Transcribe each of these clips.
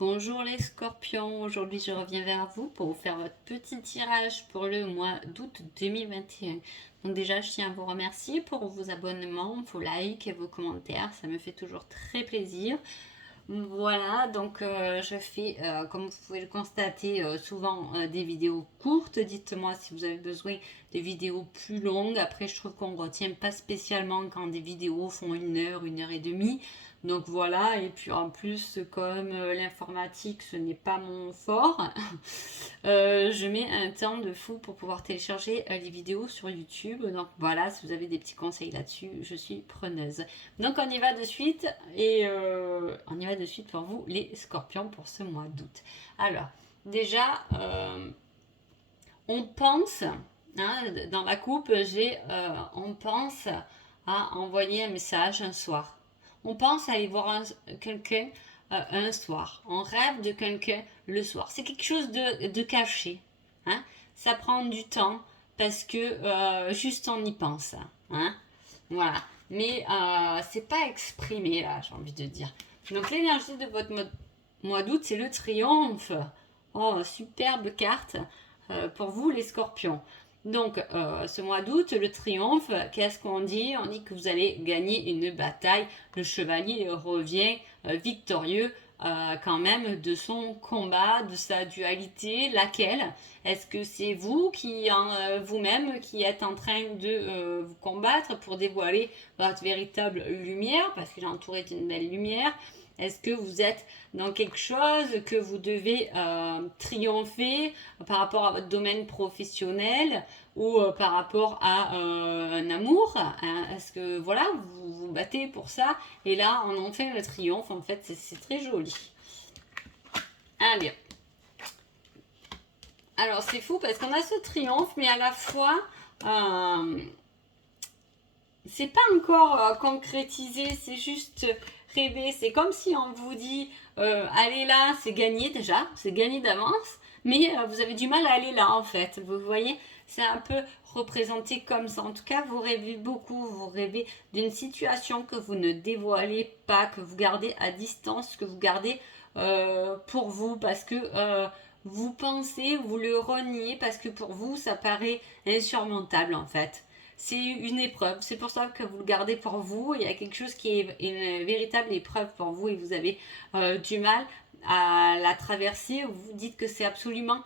Bonjour les scorpions, aujourd'hui je reviens vers vous pour vous faire votre petit tirage pour le mois d'août 2021. Donc déjà je tiens à vous remercier pour vos abonnements, vos likes et vos commentaires, ça me fait toujours très plaisir. Voilà, donc je fais, comme vous pouvez le constater, souvent des vidéos courtes. Dites-moi si vous avez besoin de vidéos plus longues. Après, je trouve qu'on ne retient pas spécialement quand des vidéos font 1 heure et demie. Donc voilà, et puis en plus, comme l'informatique, ce n'est pas mon fort, je mets un temps de fou pour pouvoir télécharger les vidéos sur YouTube. Donc voilà, si vous avez des petits conseils là-dessus, je suis preneuse. Donc on y va de suite et on y va de suite pour vous les scorpions pour ce mois d'août. Alors déjà, on pense, hein, dans la coupe, on pense à envoyer un message un soir. On pense à aller voir quelqu'un un soir. On rêve de quelqu'un le soir. C'est quelque chose de caché. Hein. Ça prend du temps parce que juste on y pense. Hein. Voilà. Mais c'est pas exprimé là, j'ai envie de dire. Donc l'énergie de votre mois d'août, c'est le triomphe. Oh, superbe carte pour vous les scorpions. Donc, ce mois d'août, le triomphe, qu'est-ce qu'on dit? On dit que vous allez gagner une bataille. Le chevalier revient victorieux quand même de son combat, de sa dualité. Laquelle? Est-ce que c'est vous qui, vous-même, qui êtes en train de vous combattre pour dévoiler votre véritable lumière? Parce qu'il est entouré d'une belle lumière. Est-ce que vous êtes dans quelque chose que vous devez triompher par rapport à votre domaine professionnel ou par rapport à un amour? Hein? Est-ce que voilà, vous vous battez pour ça et là on en fait le triomphe? En fait, c'est très joli. Allez. Alors c'est fou parce qu'on a ce triomphe, mais à la fois c'est pas encore concrétisé, c'est juste rêver. C'est comme si on vous dit allez là, c'est gagné déjà, c'est gagné d'avance, mais vous avez du mal à aller là en fait. Vous voyez, c'est un peu représenté comme ça. En tout cas, vous rêvez beaucoup, vous rêvez d'une situation que vous ne dévoilez pas, que vous gardez à distance, que vous gardez pour vous parce que vous pensez, vous le reniez parce que pour vous, ça paraît insurmontable en fait. C'est une épreuve. C'est pour ça que vous le gardez pour vous. Il y a quelque chose qui est une véritable épreuve pour vous et vous avez du mal à la traverser. Vous dites que c'est absolument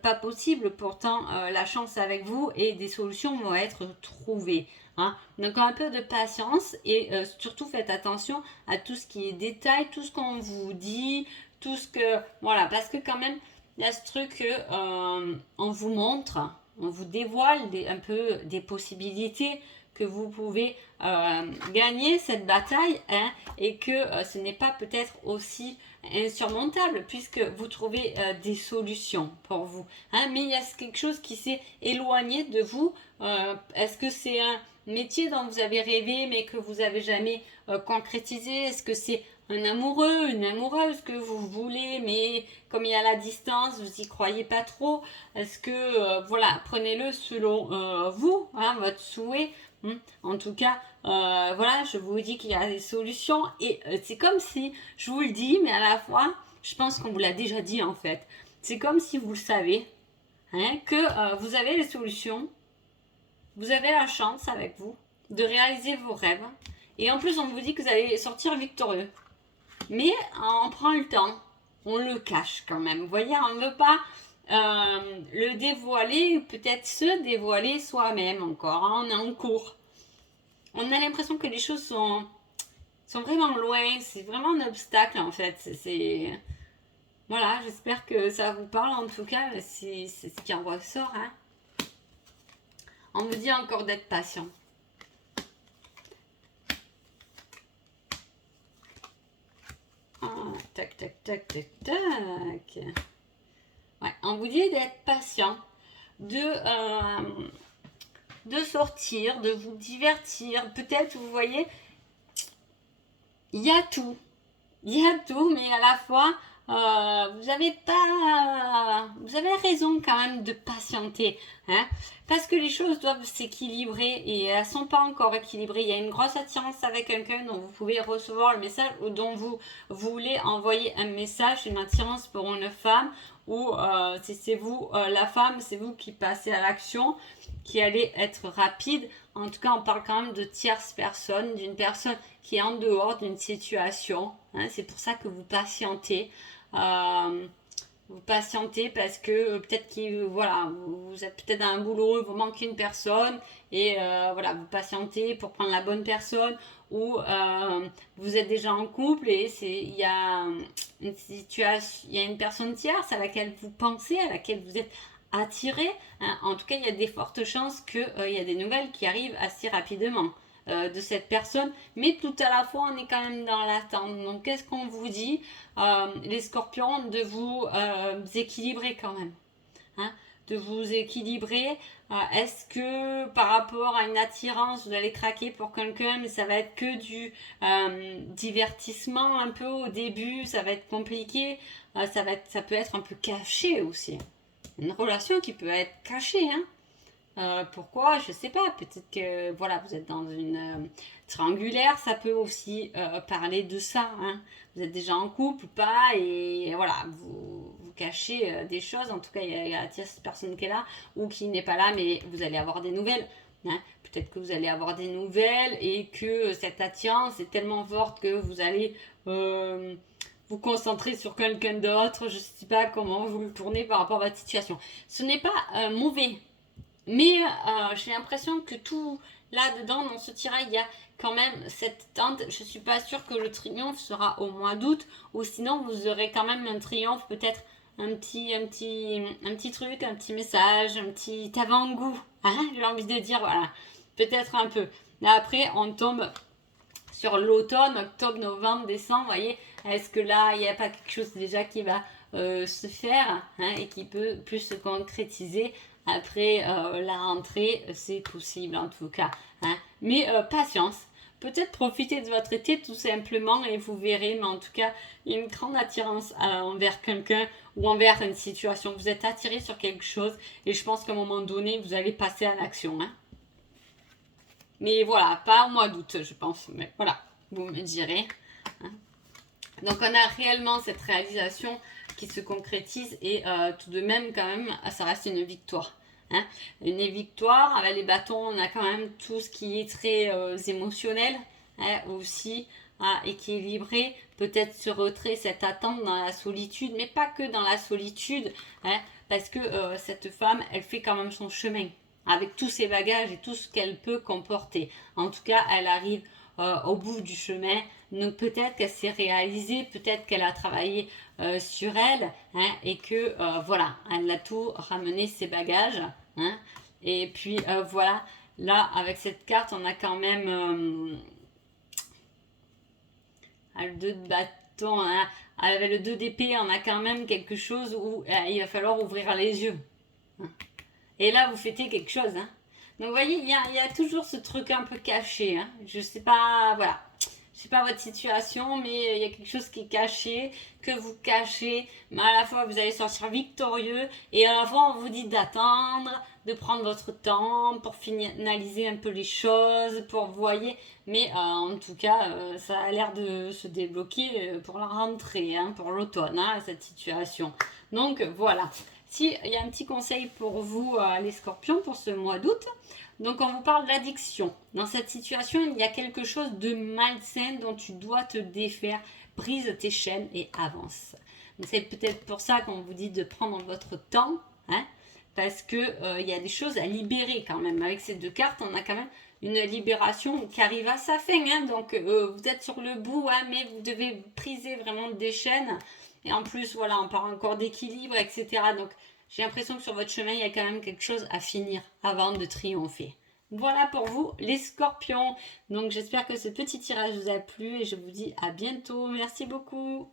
pas possible. Pourtant, la chance est avec vous et des solutions vont être trouvées. Hein. Donc un peu de patience et surtout faites attention à tout ce qui est détail, tout ce qu'on vous dit, tout ce que... Voilà, parce que quand même, il y a ce truc qu'on vous montre, on vous dévoile un peu des possibilités que vous pouvez gagner cette bataille hein, et que ce n'est pas peut-être aussi insurmontable puisque vous trouvez des solutions pour vous. Hein, mais il y a quelque chose qui s'est éloigné de vous. Est-ce que c'est un métier dont vous avez rêvé mais que vous n'avez jamais concrétisé? Est-ce que c'est un amoureux, une amoureuse que vous voulez, mais comme il y a la distance, vous y croyez pas trop? Est-ce que, voilà, prenez-le selon vous, hein, votre souhait. En tout cas, voilà, je vous dis qu'il y a des solutions et c'est comme si, je vous le dis, mais à la fois, je pense qu'on vous l'a déjà dit en fait. C'est comme si vous le savez, hein, que vous avez les solutions, vous avez la chance avec vous de réaliser vos rêves. Et en plus, on vous dit que vous allez sortir victorieux. Mais on prend le temps, on le cache quand même. Vous voyez, on ne veut pas le dévoiler, peut-être se dévoiler soi-même encore. Hein, on est en cours. On a l'impression que les choses sont vraiment loin. C'est vraiment un obstacle en fait. Voilà, j'espère que ça vous parle en tout cas. C'est ce qui en ressort. Hein. On vous dit encore d'être patient. Tac, tac, tac, tac, tac. Ouais, on vous dit d'être patient, de sortir, de vous divertir. Peut-être, vous voyez, il y a tout. Il y a tout, mais à la fois, vous avez raison quand même de patienter. hein, parce que les choses doivent s'équilibrer et elles ne sont pas encore équilibrées. Il y a une grosse attirance avec quelqu'un dont vous pouvez recevoir le message ou dont vous voulez envoyer un message, une attirance pour une femme ou si c'est vous la femme, c'est vous qui passez à l'action, qui allez être rapide. En tout cas, on parle quand même de tierce personne, d'une personne qui est en dehors d'une situation. Hein, c'est pour ça que vous patientez. Vous patientez parce que peut-être que voilà, vous êtes peut-être dans un boulot, vous manquez une personne et voilà, vous patientez pour prendre la bonne personne ou vous êtes déjà en couple et il y a une situation, il y a une personne tierce à laquelle vous pensez, à laquelle vous êtes attiré. Hein. En tout cas, il y a des fortes chances qu'il y a des nouvelles qui arrivent assez rapidement de cette personne, mais tout à la fois on est quand même dans l'attente. Donc qu'est-ce qu'on vous dit les scorpions, de vous équilibrer quand même, hein, de vous équilibrer. Est-ce que par rapport à une attirance vous allez craquer pour quelqu'un, mais ça va être que du divertissement un peu au début, ça va être compliqué, ça peut être un peu caché aussi, une relation qui peut être cachée, hein. Pourquoi? Je sais pas. Peut-être que voilà, vous êtes dans une triangulaire, ça peut aussi parler de ça. Hein. Vous êtes déjà en couple ou pas, et voilà, vous cachez des choses. En tout cas, il y a cette personne qui est là ou qui n'est pas là, mais vous allez avoir des nouvelles. Hein. Peut-être que vous allez avoir des nouvelles et que cette attirance est tellement forte que vous allez vous concentrer sur quelqu'un d'autre. Je ne sais pas comment vous le tournez par rapport à votre situation. Ce n'est pas mauvais. Mais j'ai l'impression que tout là-dedans, dans ce tirage, il y a quand même cette tente. Je ne suis pas sûre que le triomphe sera au mois d'août. Ou sinon, vous aurez quand même un triomphe, peut-être un petit truc, un petit message, un petit avant-goût. Hein, j'ai envie de dire, voilà. Peut-être un peu. Là, après, on tombe sur l'automne, octobre, novembre, décembre. Vous voyez, est-ce que là, il n'y a pas quelque chose déjà qui va se faire, hein, et qui peut plus se concrétiser après la rentrée? C'est possible en tout cas, hein. Mais patience, peut-être profitez de votre été tout simplement et vous verrez. Mais en tout cas, il y a une grande attirance envers quelqu'un ou envers une situation. Vous êtes attiré sur quelque chose et je pense qu'à un moment donné, vous allez passer à l'action, hein. Mais voilà, pas au mois d'août, je pense. Mais voilà, vous me direz, hein. Donc on a réellement cette réalisation qui se concrétise et tout de même quand même ça reste une victoire, hein. Une victoire avec les bâtons, on a quand même tout ce qui est très émotionnel, hein, aussi à équilibrer, peut-être ce retrait, cette attente dans la solitude, mais pas que dans la solitude, hein, parce que cette femme elle fait quand même son chemin avec tous ses bagages et tout ce qu'elle peut comporter. En tout cas elle arrive au bout du chemin. Donc peut-être qu'elle s'est réalisée, peut-être qu'elle a travaillé sur elle, hein, et que voilà, elle a tout ramené ses bagages, hein. Et puis voilà, là avec cette carte on a quand même le 2 de bâton, hein, avec le 2 d'épée on a quand même quelque chose où il va falloir ouvrir les yeux, hein. Et là vous fêtez quelque chose, hein. Donc vous voyez, il y a toujours ce truc un peu caché, hein. Je sais pas, voilà. Je sais pas votre situation, mais il y a quelque chose qui est caché, que vous cachez, mais à la fois vous allez sortir victorieux, et à la fois on vous dit d'attendre, de prendre votre temps pour finaliser un peu les choses, pour vous voyez, mais en tout cas ça a l'air de se débloquer pour la rentrée, hein, pour l'automne, hein, cette situation. Donc voilà. Si il y a un petit conseil pour vous les scorpions pour ce mois d'août. Donc on vous parle d'addiction. Dans cette situation, il y a quelque chose de malsain dont tu dois te défaire. Brise tes chaînes et avance. C'est peut-être pour ça qu'on vous dit de prendre votre temps, hein, parce que il y a des choses à libérer quand même. Avec ces deux cartes, on a quand même une libération qui arrive à sa fin, hein. Donc vous êtes sur le bout, hein, mais vous devez briser vraiment des chaînes. Et en plus, voilà, on parle encore d'équilibre, etc. Donc, j'ai l'impression que sur votre chemin, il y a quand même quelque chose à finir avant de triompher. Voilà pour vous, les scorpions. Donc, j'espère que ce petit tirage vous a plu et je vous dis à bientôt. Merci beaucoup.